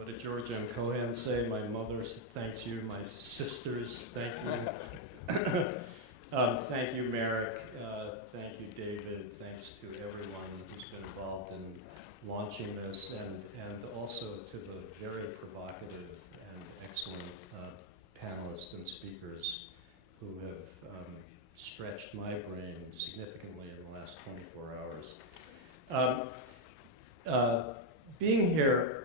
What did George M. Cohan say? My mother thanks you, my sisters thank you. Thank you, Merrick. Thank you, David. Thanks to everyone who's been involved in launching this, and also to the very provocative and excellent panelists and speakers who have stretched my brain significantly in the last 24 hours. Being here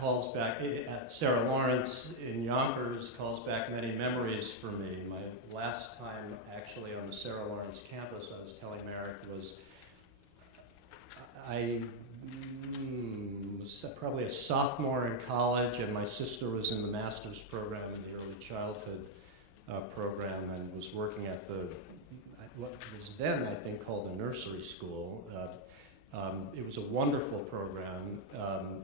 calls back, at Sarah Lawrence in Yonkers, calls back many memories for me. My last time actually on the Sarah Lawrence campus, I was telling Merrick, was I was probably a sophomore in college, and my sister was in the master's program in the early childhood program, and was working at what was then, I think, called a nursery school. It was a wonderful program,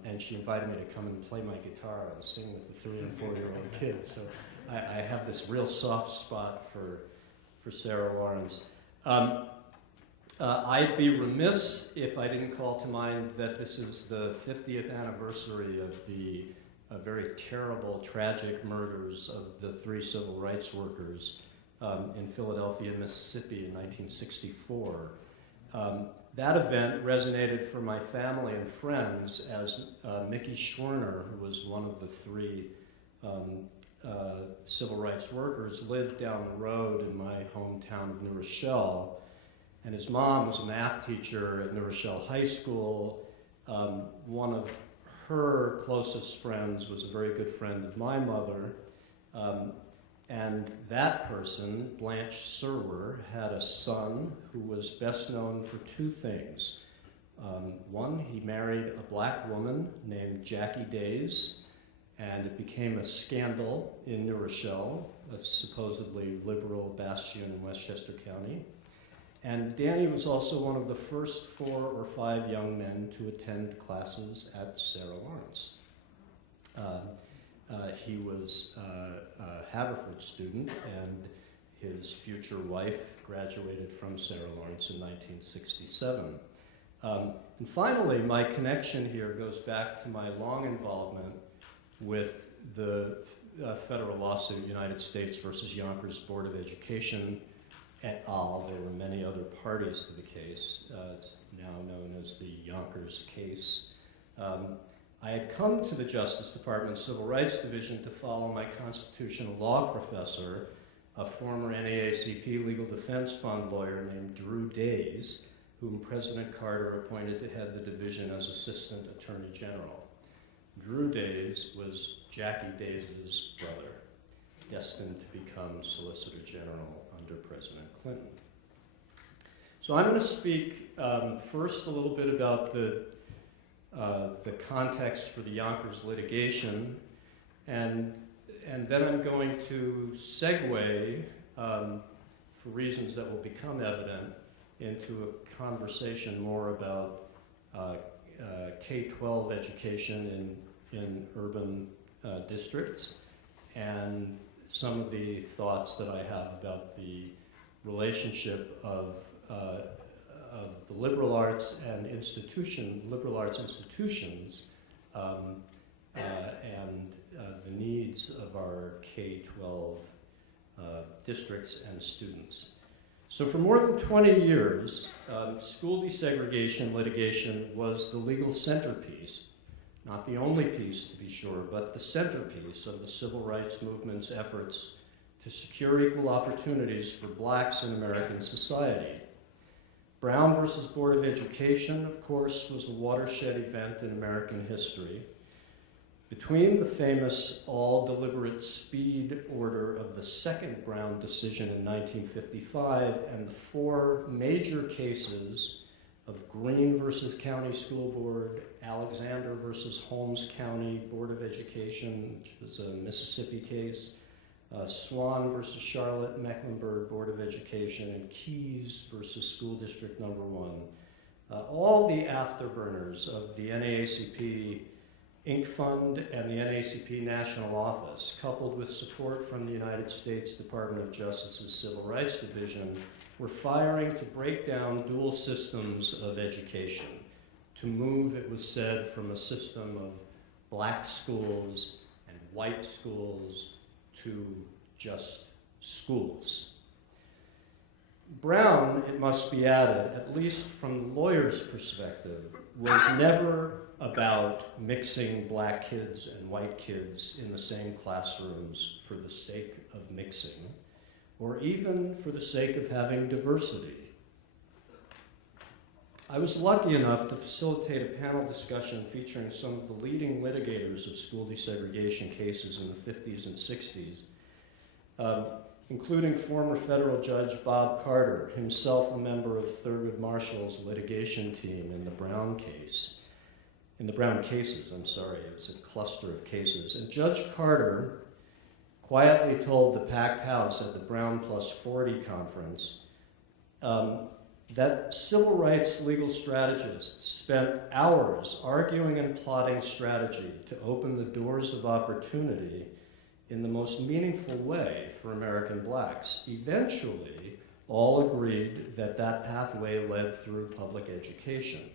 and she invited me to come and play my guitar and sing with the 3- and 4-year-old kids. So I have this real soft spot for Sarah Lawrence. I'd be remiss if I didn't call to mind that this is the 50th anniversary of the very terrible, tragic murders of the 3 civil rights workers in Philadelphia, Mississippi in 1964. That event resonated for my family and friends as Mickey Schwerner, who was one of the 3 civil rights workers, lived down the road in my hometown of New Rochelle. And his mom was a math teacher at New Rochelle High School. One of her closest friends was a very good friend of my mother. And that person, Blanche Serwer, had a son who was best known for 2 things. One, he married a black woman named Jackie Days, and it became a scandal in New Rochelle, a supposedly liberal bastion in Westchester County. And Danny was also one of the first 4 or 5 young men to attend classes at Sarah Lawrence. He was a Haverford student, and his future wife graduated from Sarah Lawrence in 1967. And finally, my connection here goes back to my long involvement with the federal lawsuit, United States versus Yonkers Board of Education et al. There were many other parties to the case. It's now known as the Yonkers case. I had come to the Justice Department Civil Rights Division to follow my constitutional law professor, a former NAACP Legal Defense Fund lawyer named Drew Days, whom President Carter appointed to head the division as Assistant Attorney General. Drew Days was Jackie Days' brother, destined to become Solicitor General under President Clinton. So I'm going to speak first a little bit about the context for the Yonkers litigation, and then I'm going to segue, for reasons that will become evident, into a conversation more about K-12 education in urban districts, and some of the thoughts that I have about the relationship of the liberal arts and liberal arts institutions, and the needs of our K-12 districts and students. So for more than 20 years, school desegregation litigation was the legal centerpiece, not the only piece to be sure, but the centerpiece of the civil rights movement's efforts to secure equal opportunities for blacks in American society. Brown versus Board of Education, of course, was a watershed event in American history. Between the famous all-deliberate speed order of the second Brown decision in 1955 and the 4 major cases of Green versus County School Board, Alexander versus Holmes County Board of Education, which was a Mississippi case, Swan versus Charlotte Mecklenburg Board of Education, and Keys versus School District Number 1. All the afterburners of the NAACP Inc. Fund and the NAACP National Office, coupled with support from the United States Department of Justice's Civil Rights Division, were firing to break down dual systems of education, to move, it was said, from a system of black schools and white schools to just schools. Brown, it must be added, at least from the lawyer's perspective, was never about mixing black kids and white kids in the same classrooms for the sake of mixing, or even for the sake of having diversity. I was lucky enough to facilitate a panel discussion featuring some of the leading litigators of school desegregation cases in the 50s and 60s, including former federal judge Bob Carter, himself a member of Thurgood Marshall's litigation team in the Brown case. In the Brown cases, I'm sorry, it was a cluster of cases. And Judge Carter quietly told the packed house at the Brown Plus 40 conference that civil rights legal strategists spent hours arguing and plotting strategy to open the doors of opportunity in the most meaningful way for American blacks. Eventually, all agreed that that pathway led through public education.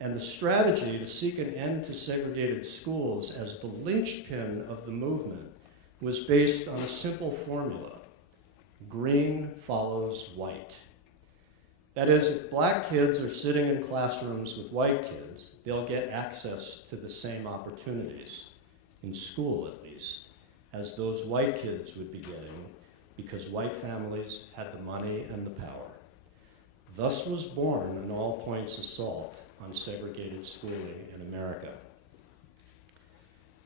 And the strategy to seek an end to segregated schools as the linchpin of the movement was based on a simple formula: green follows white. That is, if black kids are sitting in classrooms with white kids, they'll get access to the same opportunities, in school at least, as those white kids would be getting, because white families had the money and the power. Thus was born an all-points assault on segregated schooling in America.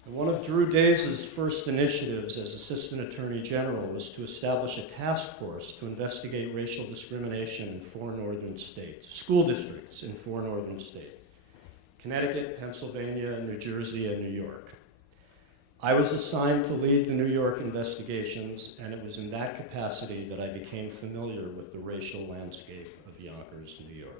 And one of Drew Days' first initiatives as Assistant Attorney General was to establish a task force to investigate racial discrimination in 4 northern states, school districts in 4 northern states: Connecticut, Pennsylvania, New Jersey, and New York. I was assigned to lead the New York investigations, and it was in that capacity that I became familiar with the racial landscape of Yonkers, New York.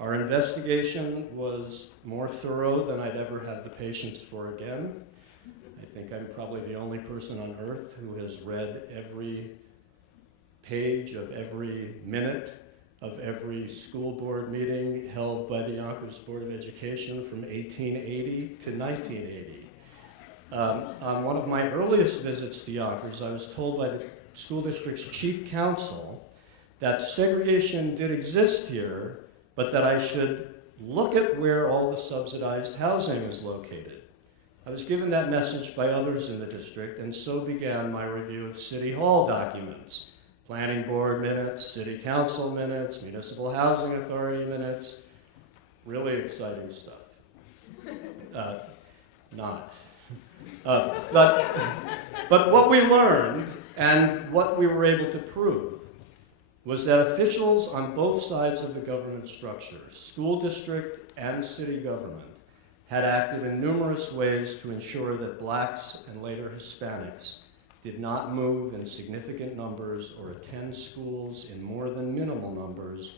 Our investigation was more thorough than I'd ever have the patience for again. I think I'm probably the only person on earth who has read every page of every minute of every school board meeting held by the Yonkers Board of Education from 1880 to 1980. On one of my earliest visits to Yonkers, I was told by the school district's chief counsel that segregation did exist here, but that I should look at where all the subsidized housing is located. I was given that message by others in the district, and so began my review of City Hall documents, planning board minutes, city council minutes, municipal housing authority minutes. Really exciting stuff. Not. But what we learned and what we were able to prove was that officials on both sides of the government structure, school district and city government, had acted in numerous ways to ensure that blacks and later Hispanics did not move in significant numbers or attend schools in more than minimal numbers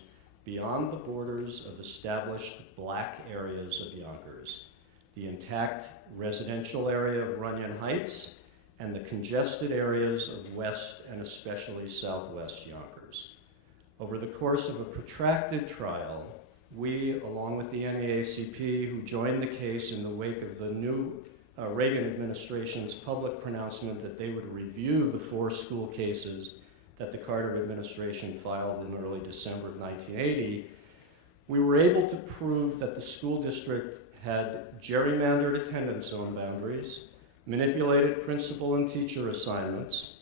beyond the borders of established black areas of Yonkers, the intact residential area of Runyon Heights, and the congested areas of West and especially Southwest Yonkers. Over the course of a protracted trial, we, along with the NAACP, who joined the case in the wake of the new Reagan administration's public pronouncement that they would review the 4 school cases that the Carter administration filed in early December of 1980, we were able to prove that the school district had gerrymandered attendance zone boundaries, manipulated principal and teacher assignments,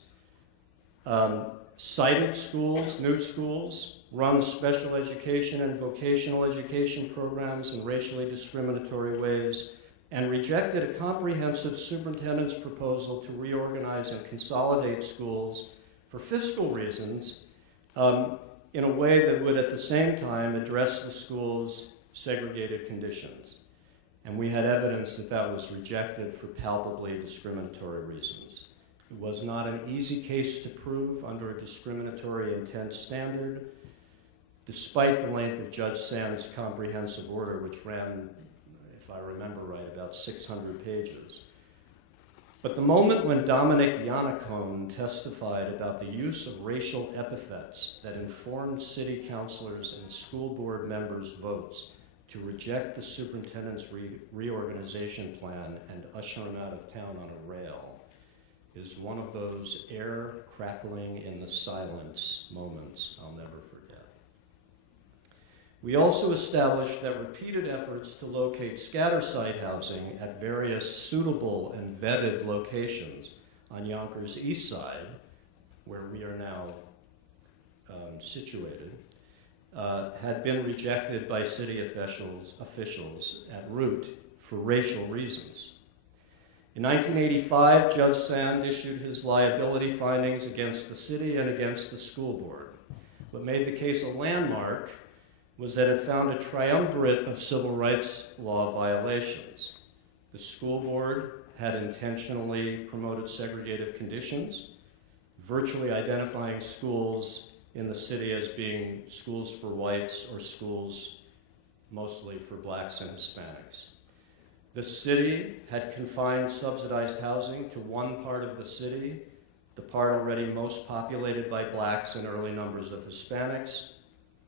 cited schools, new schools, run special education and vocational education programs in racially discriminatory ways, and rejected a comprehensive superintendent's proposal to reorganize and consolidate schools for fiscal reasons in a way that would at the same time address the school's segregated conditions. And we had evidence that that was rejected for palpably discriminatory reasons. It was not an easy case to prove under a discriminatory intent standard, despite the length of Judge Sand's comprehensive order, which ran, if I remember right, about 600 pages. But the moment when Dominic Yanacone testified about the use of racial epithets that informed city councilors and school board members' votes to reject the superintendent's reorganization plan and usher him out of town on a rail is one of those air crackling in the silence moments I'll never forget. We also established that repeated efforts to locate scatter site housing at various suitable and vetted locations on Yonkers' east side, where we are now situated, had been rejected by city officials at root for racial reasons. In 1985, Judge Sand issued his liability findings against the city and against the school board. What made the case a landmark was that it found a triumvirate of civil rights law violations. The school board had intentionally promoted segregative conditions, virtually identifying schools in the city as being schools for whites or schools mostly for blacks and Hispanics. The city had confined subsidized housing to one part of the city, the part already most populated by blacks and early numbers of Hispanics,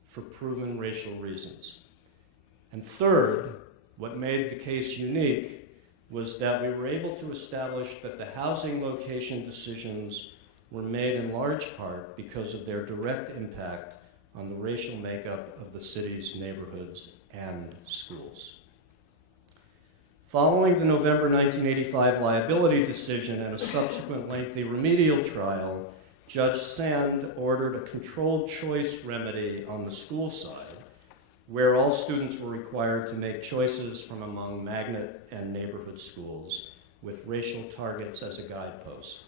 for proven racial reasons. And third, what made the case unique was that we were able to establish that the housing location decisions were made in large part because of their direct impact on the racial makeup of the city's neighborhoods and schools. Following the November 1985 liability decision and a subsequent lengthy remedial trial, Judge Sand ordered a controlled choice remedy on the school side, where all students were required to make choices from among magnet and neighborhood schools with racial targets as a guidepost.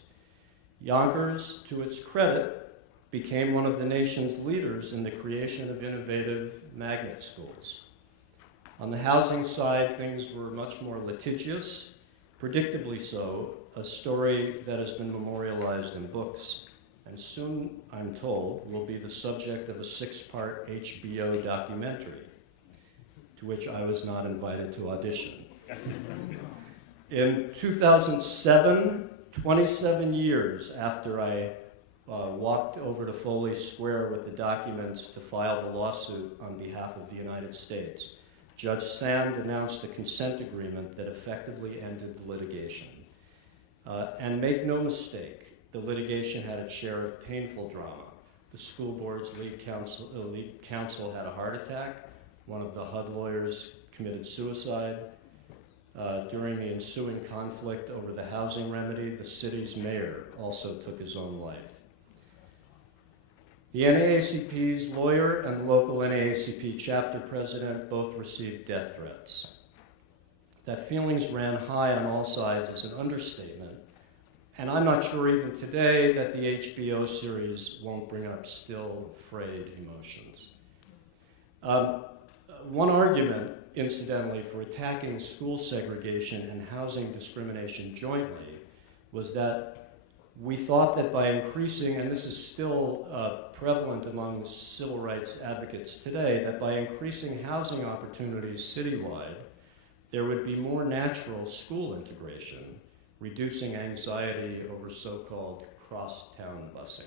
Yonkers, to its credit, became one of the nation's leaders in the creation of innovative magnet schools. On the housing side, things were much more litigious, predictably so, a story that has been memorialized in books, and soon, I'm told, will be the subject of a 6-part HBO documentary, to which I was not invited to audition. In 2007, 27 years after I walked over to Foley Square with the documents to file the lawsuit on behalf of the United States, Judge Sand announced a consent agreement that effectively ended the litigation. And make no mistake, the litigation had its share of painful drama. The school board's lead counsel had a heart attack. One of the HUD lawyers committed suicide. During the ensuing conflict over the housing remedy, the city's mayor also took his own life. The NAACP's lawyer and the local NAACP chapter president both received death threats. That feelings ran high on all sides is an understatement, and I'm not sure even today that the HBO series won't bring up still frayed emotions. One argument, incidentally, for attacking school segregation and housing discrimination jointly was that we thought that by increasing, and this is still prevalent among civil rights advocates today, that by increasing housing opportunities citywide, there would be more natural school integration, reducing anxiety over so-called cross-town busing.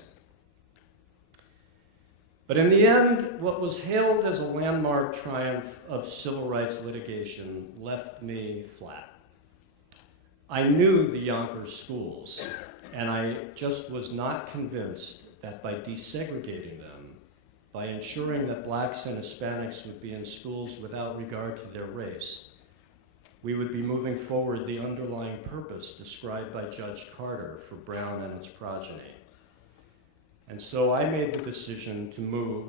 But in the end, what was hailed as a landmark triumph of civil rights litigation left me flat. I knew the Yonkers schools, and I just was not convinced that by desegregating them, by ensuring that blacks and Hispanics would be in schools without regard to their race, we would be moving forward the underlying purpose described by Judge Carter for Brown and its progeny. And so I made the decision to move,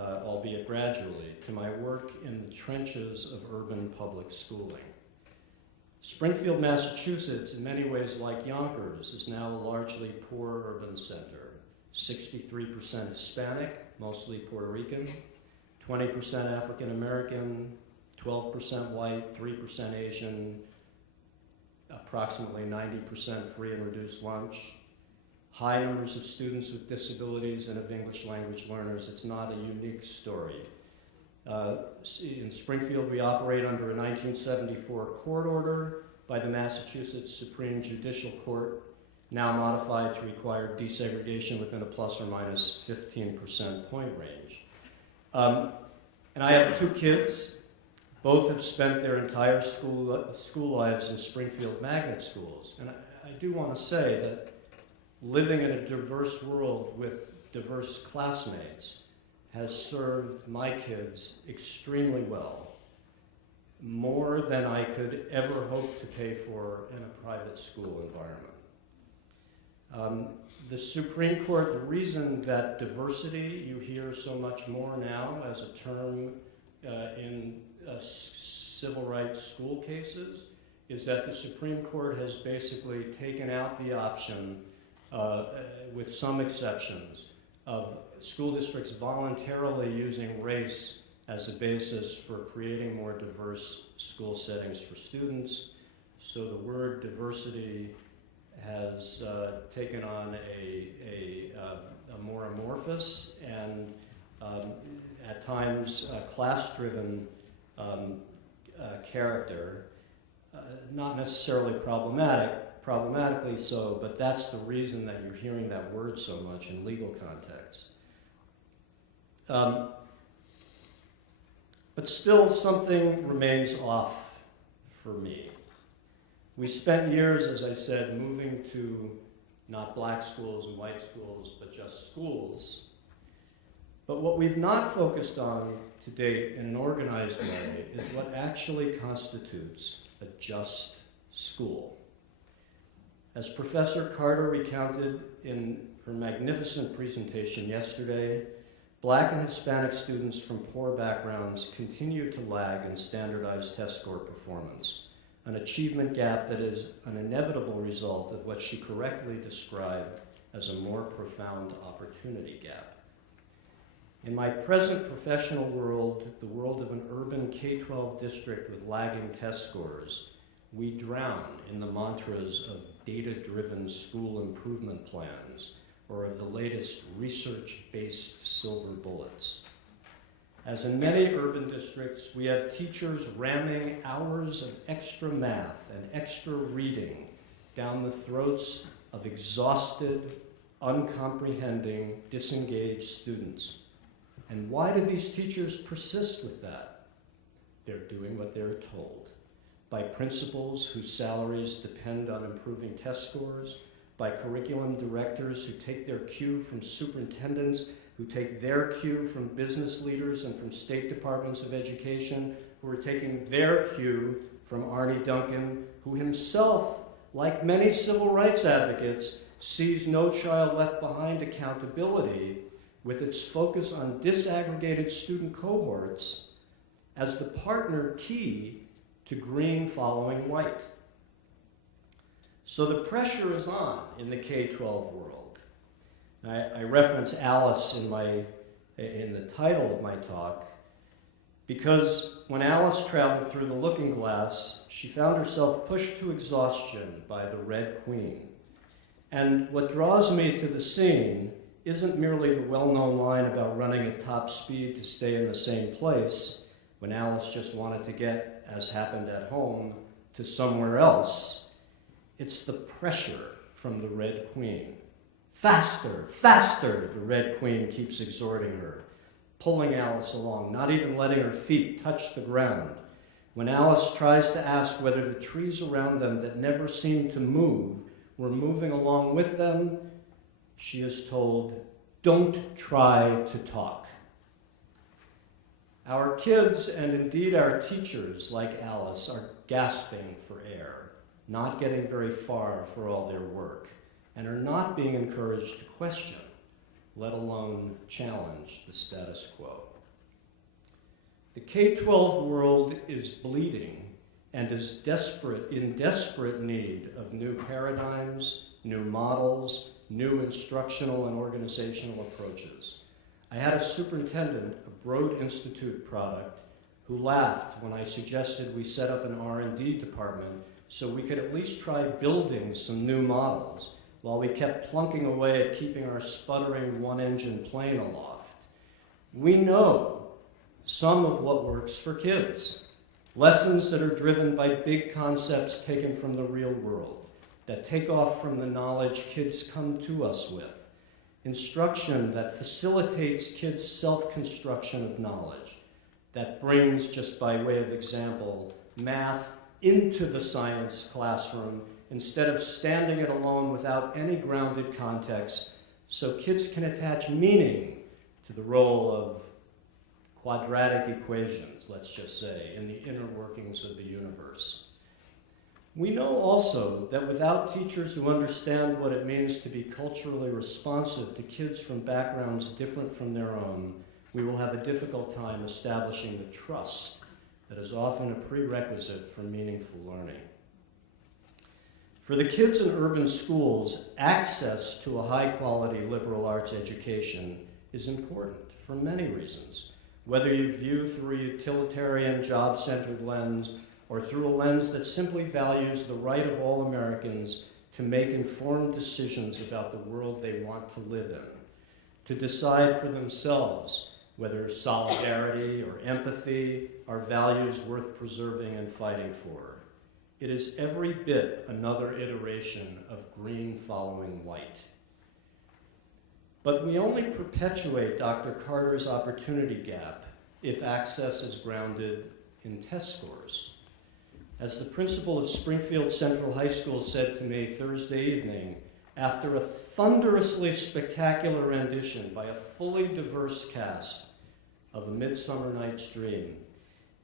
albeit gradually, to my work in the trenches of urban public schooling. Springfield, Massachusetts, in many ways like Yonkers, is now a largely poor urban center. 63% Hispanic, mostly Puerto Rican, 20% African American, 12% white, 3% Asian, approximately 90% free and reduced lunch, high numbers of students with disabilities and of English language learners. It's not a unique story. In Springfield, we operate under a 1974 court order by the Massachusetts Supreme Judicial Court, now modified to require desegregation within a plus or minus 15% point range. And I have 2 kids. Both have spent their entire school lives in Springfield magnet schools. And I do want to say that living in a diverse world with diverse classmates has served my kids extremely well, more than I could ever hope to pay for in a private school environment. The Supreme Court, the reason that diversity you hear so much more now as a term in civil rights school cases is that the Supreme Court has basically taken out the option, with some exceptions, of school districts voluntarily using race as a basis for creating more diverse school settings for students. So the word diversity has taken on a more amorphous and at times class-driven character, not necessarily problematically so, but that's the reason that you're hearing that word so much in legal context. But still something remains off for me. We spent years, as I said, moving to not black schools and white schools, but just schools. But what we've not focused on to date in an organized way is what actually constitutes a just school. As Professor Carter recounted in her magnificent presentation yesterday, Black and Hispanic students from poor backgrounds continue to lag in standardized test score performance, an achievement gap that is an inevitable result of what she correctly described as a more profound opportunity gap. In my present professional world, the world of an urban K-12 district with lagging test scores, we drown in the mantras of data-driven school improvement plans or of the latest research-based silver bullets. As in many urban districts, we have teachers ramming hours of extra math and extra reading down the throats of exhausted, uncomprehending, disengaged students. And why do these teachers persist with that? They're doing what they're told by principals whose salaries depend on improving test scores, by curriculum directors who take their cue from superintendents, who take their cue from business leaders and from state departments of education, who are taking their cue from Arne Duncan, who himself, like many civil rights advocates, sees No Child Left Behind accountability with its focus on disaggregated student cohorts as the partner key to green following white. So the pressure is on in the K-12 world. I reference Alice in the title of my talk because when Alice traveled through the looking glass, she found herself pushed to exhaustion by the Red Queen. And what draws me to the scene isn't merely the well-known line about running at top speed to stay in the same place when Alice just wanted to get, as happened at home, to somewhere else. It's the pressure from the Red Queen. Faster, faster, the Red Queen keeps exhorting her, pulling Alice along, not even letting her feet touch the ground. When Alice tries to ask whether the trees around them that never seem to move were moving along with them, she is told, "Don't try to talk." Our kids, and indeed our teachers, like Alice, are gasping for air, not getting very far for all their work, and are not being encouraged to question, let alone challenge the status quo. The K-12 world is bleeding and is in desperate need of new paradigms, new models, new instructional and organizational approaches. I had a superintendent of Broad Institute product who laughed when I suggested we set up an R&D department so we could at least try building some new models while we kept plunking away at keeping our sputtering one-engine plane aloft. We know some of what works for kids. Lessons that are driven by big concepts taken from the real world, that take off from the knowledge kids come to us with. Instruction that facilitates kids' self-construction of knowledge, that brings, just by way of example, math into the science classroom instead of standing it alone without any grounded context, so kids can attach meaning to the role of quadratic equations, let's just say, in the inner workings of the universe. We know also that without teachers who understand what it means to be culturally responsive to kids from backgrounds different from their own, we will have a difficult time establishing the trust that is often a prerequisite for meaningful learning. For the kids in urban schools, access to a high-quality liberal arts education is important for many reasons, whether you view through a utilitarian, job-centered lens or through a lens that simply values the right of all Americans to make informed decisions about the world they want to live in, to decide for themselves whether solidarity or empathy are values worth preserving and fighting for. It is every bit another iteration of green following white. But we only perpetuate Dr. Carter's opportunity gap if access is grounded in test scores. As the principal of Springfield Central High School said to me Thursday evening, after a thunderously spectacular rendition by a fully diverse cast of A Midsummer Night's Dream,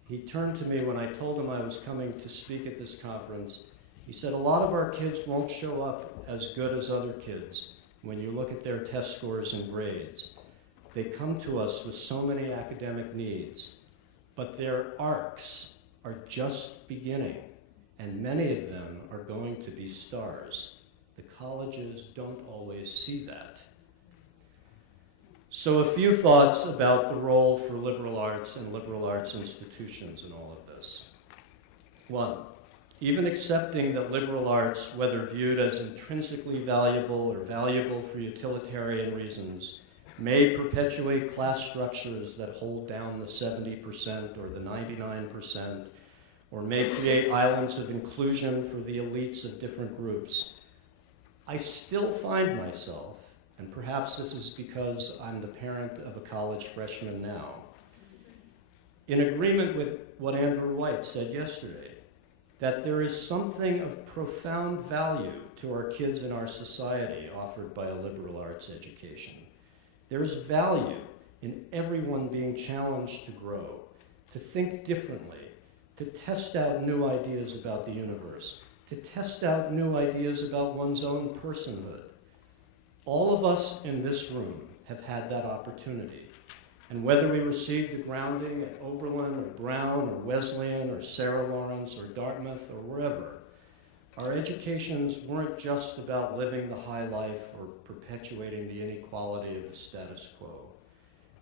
he turned to me when I told him I was coming to speak at this conference. He said, a lot of our kids won't show up as good as other kids when you look at their test scores and grades. They come to us with so many academic needs, but their arcs are just beginning, and many of them are going to be stars. The colleges don't always see that. So a few thoughts about the role for liberal arts and liberal arts institutions in all of this. One, even accepting that liberal arts, whether viewed as intrinsically valuable or valuable for utilitarian reasons, may perpetuate class structures that hold down the 70% or the 99%, or may create islands of inclusion for the elites of different groups, I still find myself, and perhaps this is because I'm the parent of a college freshman now, in agreement with what Andrew White said yesterday, that there is something of profound value to our kids in our society offered by a liberal arts education. There's value in everyone being challenged to grow, to think differently, to test out new ideas about the universe, to test out new ideas about one's own personhood. All of us in this room have had that opportunity. And whether we received the grounding at Oberlin or Brown or Wesleyan or Sarah Lawrence or Dartmouth or wherever, our educations weren't just about living the high life or perpetuating the inequality of the status quo.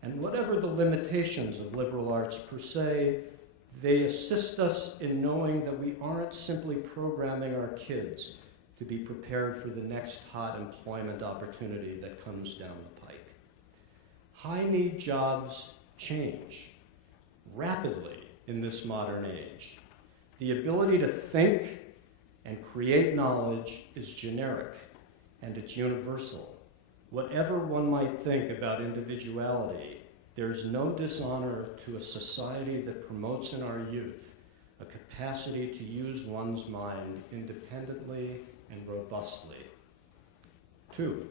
And whatever the limitations of liberal arts per se, they assist us in knowing that we aren't simply programming our kids to be prepared for the next hot employment opportunity that comes down the pike. High-need jobs change rapidly in this modern age. The ability to think and create knowledge is generic, and it's universal. Whatever one might think about individuality, there's no dishonor to a society that promotes in our youth a capacity to use one's mind independently and robustly. Two,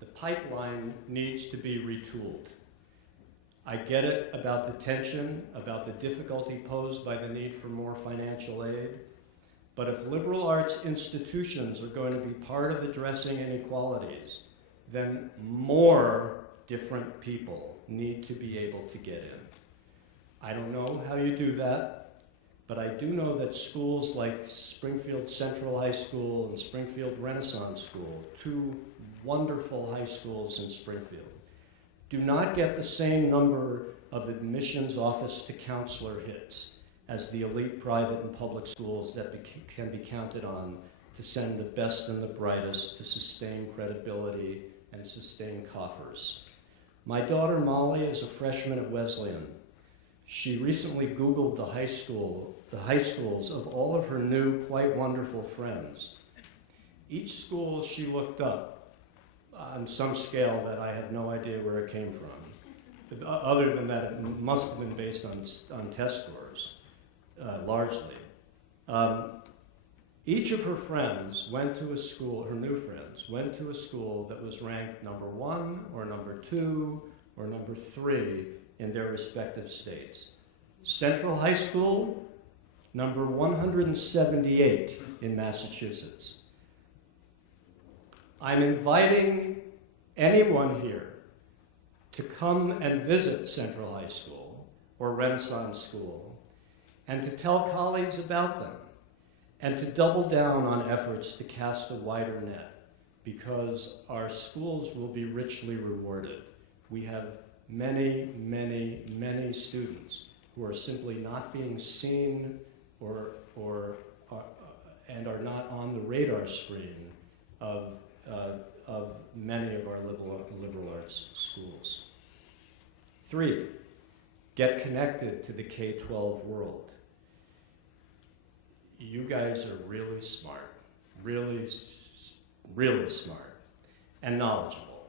the pipeline needs to be retooled. I get it about the tension, about the difficulty posed by the need for more financial aid, but if liberal arts institutions are going to be part of addressing inequalities, then more different people need to be able to get in. I don't know how you do that, but I do know that schools like Springfield Central High School and Springfield Renaissance School, two wonderful high schools in Springfield, do not get the same number of admissions office to counselor hits as the elite private and public schools that can be counted on to send the best and the brightest to sustain credibility and sustain coffers. My daughter Molly is a freshman at Wesleyan. She recently Googled the high schools of all of her new, quite wonderful friends. Each school she looked up on some scale that I have no idea where it came from, other than that, it must have been based on test scores, largely. Each of her friends went to a school, her new friends, went to a school that was ranked number 1 or number 2 or number 3 in their respective states. Central High School, number 178 in Massachusetts. I'm inviting anyone here to come and visit Central High School or Renaissance School and to tell colleagues about them and to double down on efforts to cast a wider net, because our schools will be richly rewarded. We have many, many, many students who are simply not being seen and are not on the radar screen of many of our liberal arts schools. 3, get connected to the K-12 world. You guys are really smart, really smart, and knowledgeable.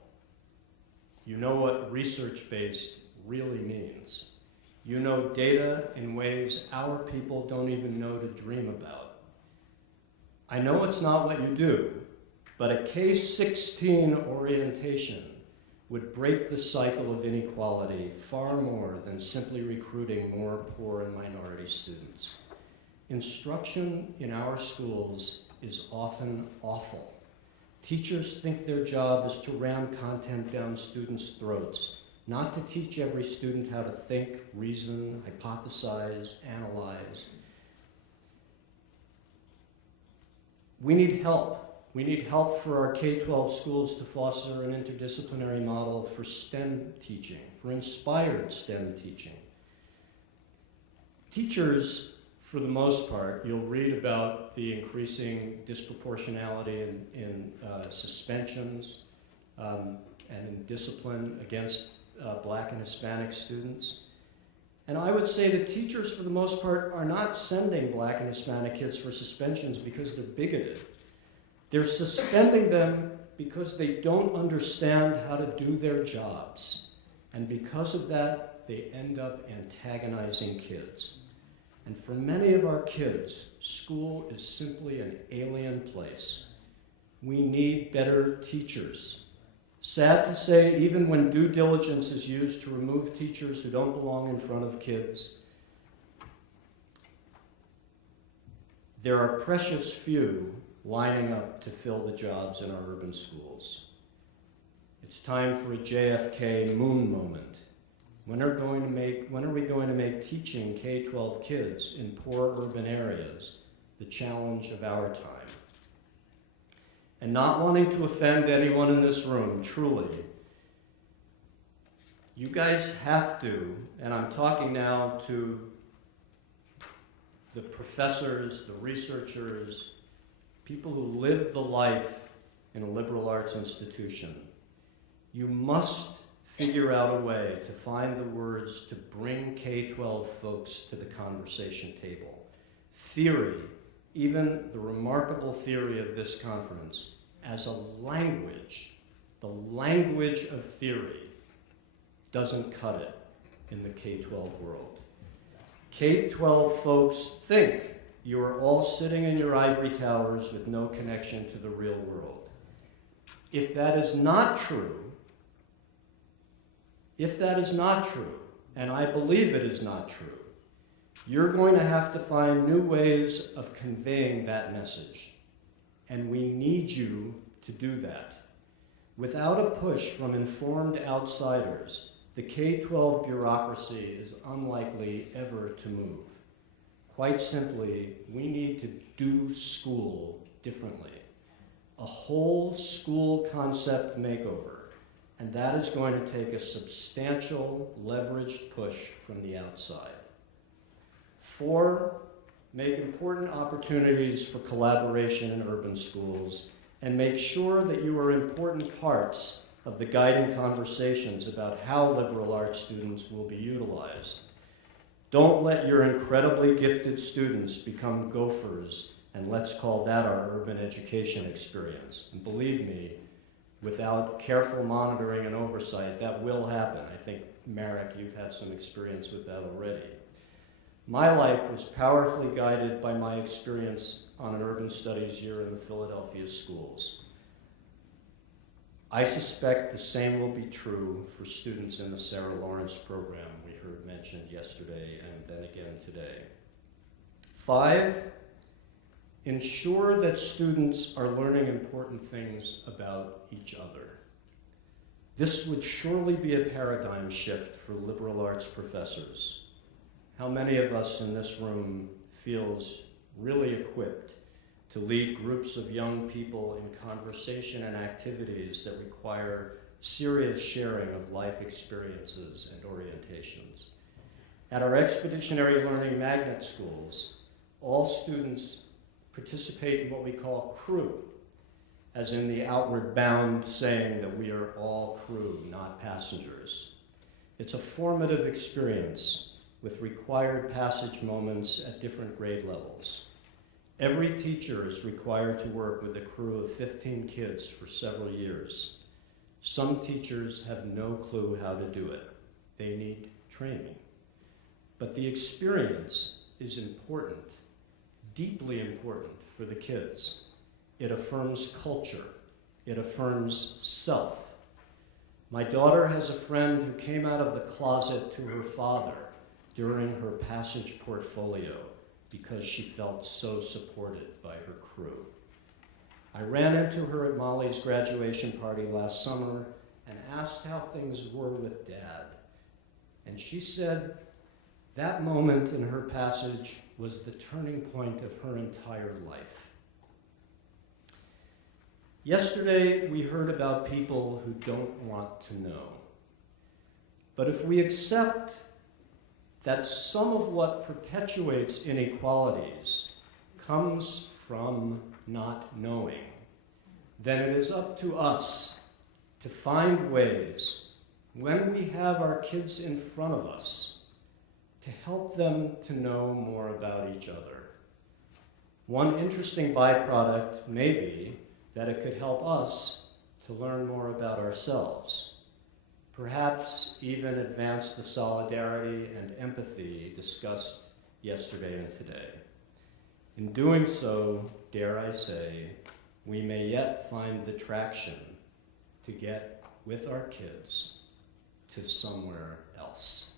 You know what research-based really means. You know data in ways our people don't even know to dream about. I know it's not what you do, but a K-16 orientation would break the cycle of inequality far more than simply recruiting more poor and minority students. Instruction in our schools is often awful. Teachers think their job is to ram content down students' throats, not to teach every student how to think, reason, hypothesize, analyze. We need help. We need help for our K-12 schools to foster an interdisciplinary model for STEM teaching, for inspired STEM teaching. Teachers, for the most part, you'll read about the increasing disproportionality in suspensions and in discipline against Black and Hispanic students. And I would say that teachers, for the most part, are not sending Black and Hispanic kids for suspensions because they're bigoted. They're suspending them because they don't understand how to do their jobs. And because of that, they end up antagonizing kids. And for many of our kids, school is simply an alien place. We need better teachers. Sad to say, even when due diligence is used to remove teachers who don't belong in front of kids, there are precious few lining up to fill the jobs in our urban schools. It's time for a JFK moon moment. When are we going to make teaching K-12 kids in poor urban areas the challenge of our time? And not wanting to offend anyone in this room, truly, you guys have to, and I'm talking now to the professors, the researchers, people who live the life in a liberal arts institution, you must figure out a way to find the words to bring K-12 folks to the conversation table. Theory, even the remarkable theory of this conference, as a language, the language of theory, doesn't cut it in the K-12 world. K-12 folks think you are all sitting in your ivory towers with no connection to the real world. If that is not true, and I believe it is not true, you're going to have to find new ways of conveying that message. And we need you to do that. Without a push from informed outsiders, the K-12 bureaucracy is unlikely ever to move. Quite simply, we need to do school differently. A whole school concept makeover. And that is going to take a substantial leveraged push from the outside. 4, make important opportunities for collaboration in urban schools and make sure that you are important parts of the guiding conversations about how liberal arts students will be utilized. Don't let your incredibly gifted students become gophers, and let's call that our urban education experience. And believe me, without careful monitoring and oversight, that will happen. I think Marek, you've had some experience with that already. My life was powerfully guided by my experience on an urban studies year in the Philadelphia schools. I suspect the same will be true for students in the Sarah Lawrence program we heard mentioned yesterday and then again today. 5, ensure that students are learning important things about each other. This would surely be a paradigm shift for liberal arts professors. How many of us in this room feels really equipped to lead groups of young people in conversation and activities that require serious sharing of life experiences and orientations? At our expeditionary learning magnet schools, all students participate in what we call crew, as in the outward bound saying that we are all crew, not passengers. It's a formative experience with required passage moments at different grade levels. Every teacher is required to work with a crew of 15 kids for several years. Some teachers have no clue how to do it. They need training. But the experience is important, deeply important for the kids. It affirms culture. It affirms self. My daughter has a friend who came out of the closet to her father during her passage portfolio because she felt so supported by her crew. I ran into her at Molly's graduation party last summer and asked how things were with Dad. And she said that moment in her passage was the turning point of her entire life. Yesterday, we heard about people who don't want to know. But if we accept that some of what perpetuates inequalities comes from not knowing, then it is up to us to find ways, when we have our kids in front of us, to help them to know more about each other. One interesting byproduct may be that it could help us to learn more about ourselves. Perhaps even advance the solidarity and empathy discussed yesterday and today. In doing so, dare I say, we may yet find the traction to get with our kids to somewhere else.